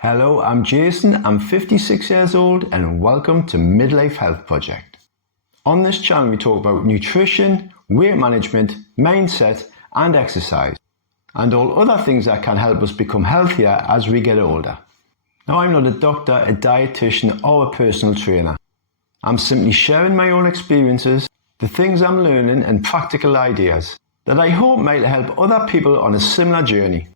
Hello, I'm Jason, I'm 56 years old and welcome to Midlife Health Project. On this channel we talk about nutrition, weight management, mindset and exercise, and all other things that can help us become healthier as we get older. Now I'm not a doctor, a dietitian or a personal trainer. I'm simply sharing my own experiences, the things I'm learning and practical ideas that I hope might help other people on a similar journey.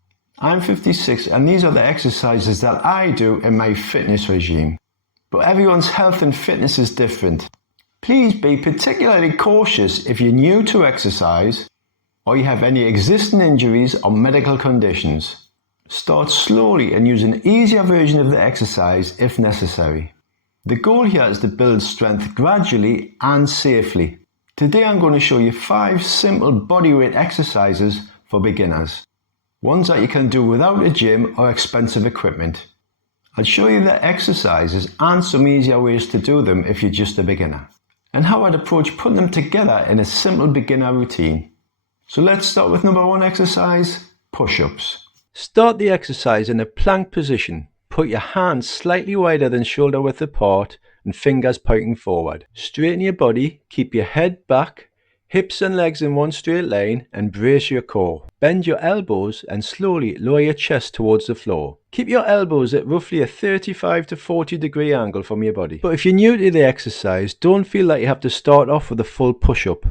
I'm 56 and these are the exercises that I do in my fitness regime. But everyone's health and fitness is different. Please be particularly cautious if you're new to exercise or you have any existing injuries or medical conditions. Start slowly and use an easier version of the exercise if necessary. The goal here is to build strength gradually and safely. Today I'm going to show you 5 simple bodyweight exercises for beginners. Ones that you can do without a gym or expensive equipment. I'll show you the exercises and some easier ways to do them if you're just a beginner, and how I'd approach putting them together in a simple beginner routine. So let's start with number 1 exercise, push-ups. Start the exercise in a plank position. Put your hands slightly wider than shoulder width apart and fingers pointing forward. Straighten your body, keep your head back, hips and legs in one straight line and brace your core. Bend your elbows and slowly lower your chest towards the floor. Keep your elbows at roughly a 35 to 40 degree angle from your body. But if you're new to the exercise, don't feel like you have to start off with a full push-up.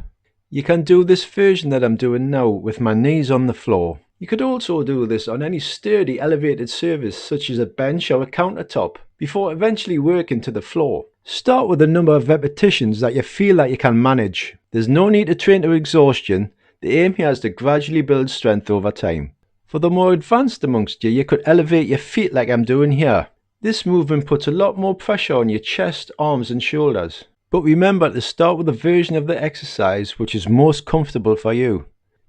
You can do this version that I'm doing now with my knees on the floor. You could also do this on any sturdy elevated surface such as a bench or a countertop before eventually working to the floor. Start with a number of repetitions that you feel like you can manage. There's no need to train to exhaustion. The aim here is to gradually build strength over time. For the more advanced amongst you, you could elevate your feet like I'm doing here. This movement puts a lot more pressure on your chest, arms and shoulders. But remember to start with a version of the exercise which is most comfortable for you.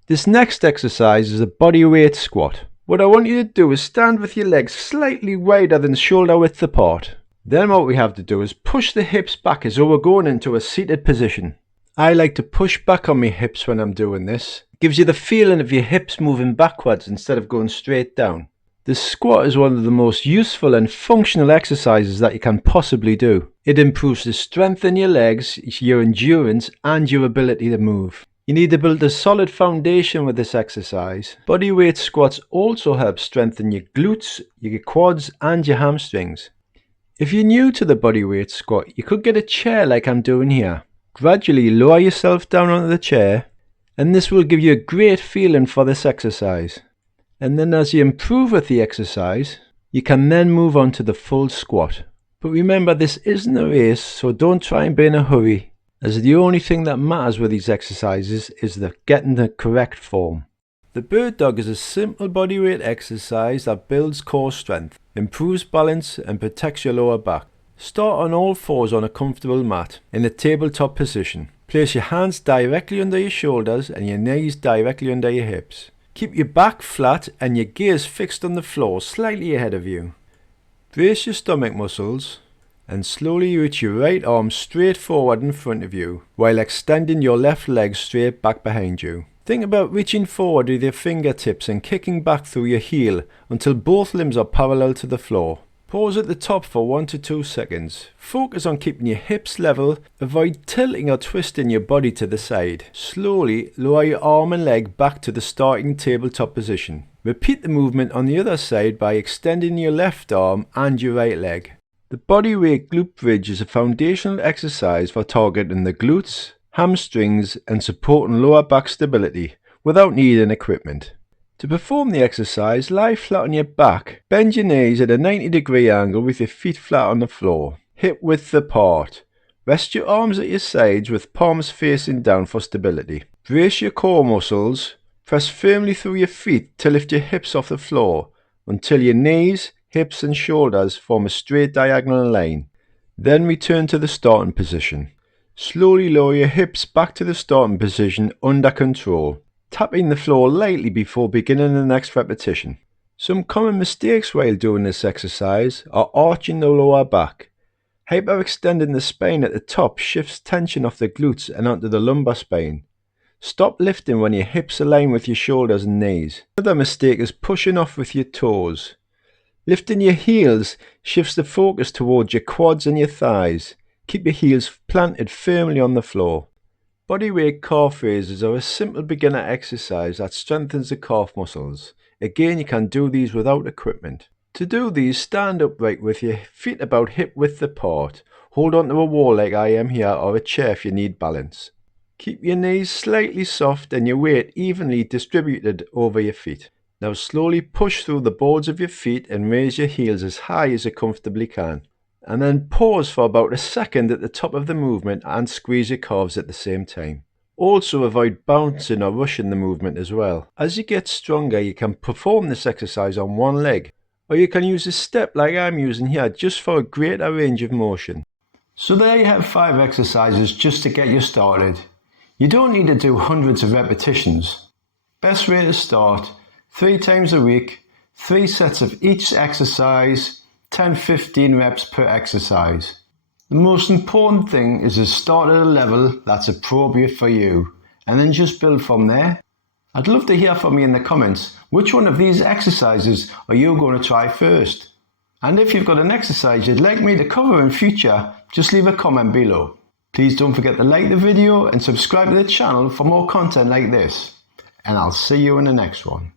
This next exercise is a bodyweight squat. What I want you to do is stand with your legs slightly wider than shoulder width apart. Then what we have to do is push the hips back as though we're going into a seated position. I like to push back on my hips when I'm doing this. It gives you the feeling of your hips moving backwards instead of going straight down. The squat is one of the most useful and functional exercises that you can possibly do. It improves the strength in your legs, your endurance and your ability to move. You need to build a solid foundation with this exercise. Bodyweight squats also help strengthen your glutes, your quads and your hamstrings. If you're new to the bodyweight squat, you could get a chair like I'm doing here. Gradually lower yourself down onto the chair and this will give you a great feeling for this exercise. And then as you improve with the exercise, you can then move on to the full squat. But remember, this isn't a race, so don't try and be in a hurry, as the only thing that matters with these exercises is getting the correct form. The bird dog is a simple bodyweight exercise that builds core strength, improves balance and protects your lower back. Start on all fours on a comfortable mat in a tabletop position. Place your hands directly under your shoulders and your knees directly under your hips. Keep your back flat and your gaze fixed on the floor slightly ahead of you. Brace your stomach muscles and slowly reach your right arm straight forward in front of you while extending your left leg straight back behind you. Think about reaching forward with your fingertips and kicking back through your heel until both limbs are parallel to the floor. Pause at the top for 1 to 2 seconds. Focus on keeping your hips level. Avoid tilting or twisting your body to the side. Slowly lower your arm and leg back to the starting tabletop position. Repeat the movement on the other side by extending your left arm and your right leg. The bodyweight glute bridge is a foundational exercise for targeting the glutes, hamstrings and supporting lower back stability without needing equipment. To perform the exercise, lie flat on your back. Bend your knees at a 90 degree angle with your feet flat on the floor, hip width apart. Rest your arms at your sides with palms facing down for stability. Brace your core muscles. Press firmly through your feet to lift your hips off the floor until your knees, hips and shoulders form a straight diagonal line. Then return to the starting position. Slowly lower your hips back to the starting position under control, tapping the floor lightly before beginning the next repetition. Some common mistakes while doing this exercise are arching the lower back. Hyperextending the spine at the top shifts tension off the glutes and onto the lumbar spine. Stop lifting when your hips align with your shoulders and knees. Another mistake is pushing off with your toes. Lifting your heels shifts the focus towards your quads and your thighs. Keep your heels planted firmly on the floor. Bodyweight calf raises are a simple beginner exercise that strengthens the calf muscles. Again, you can do these without equipment. To do these, stand upright with your feet about hip width apart. Hold onto a wall like I am here, or a chair if you need balance. Keep your knees slightly soft and your weight evenly distributed over your feet. Now slowly push through the boards of your feet and raise your heels as high as you comfortably can. And then pause for about a second at the top of the movement and squeeze your calves at the same time. Also avoid bouncing or rushing the movement as well. As you get stronger, you can perform this exercise on one leg, or you can use a step like I'm using here just for a greater range of motion. So there you have 5 exercises just to get you started. You don't need to do hundreds of repetitions. Best way to start, 3 times a week, 3 sets of each exercise, 10-15 reps per exercise. The most important thing is to start at a level that's appropriate for you, and then just build from there. I'd love to hear from you in the comments, which one of these exercises are you going to try first? And if you've got an exercise you'd like me to cover in future, just leave a comment below. Please don't forget to like the video and subscribe to the channel for more content like this. And I'll see you in the next one.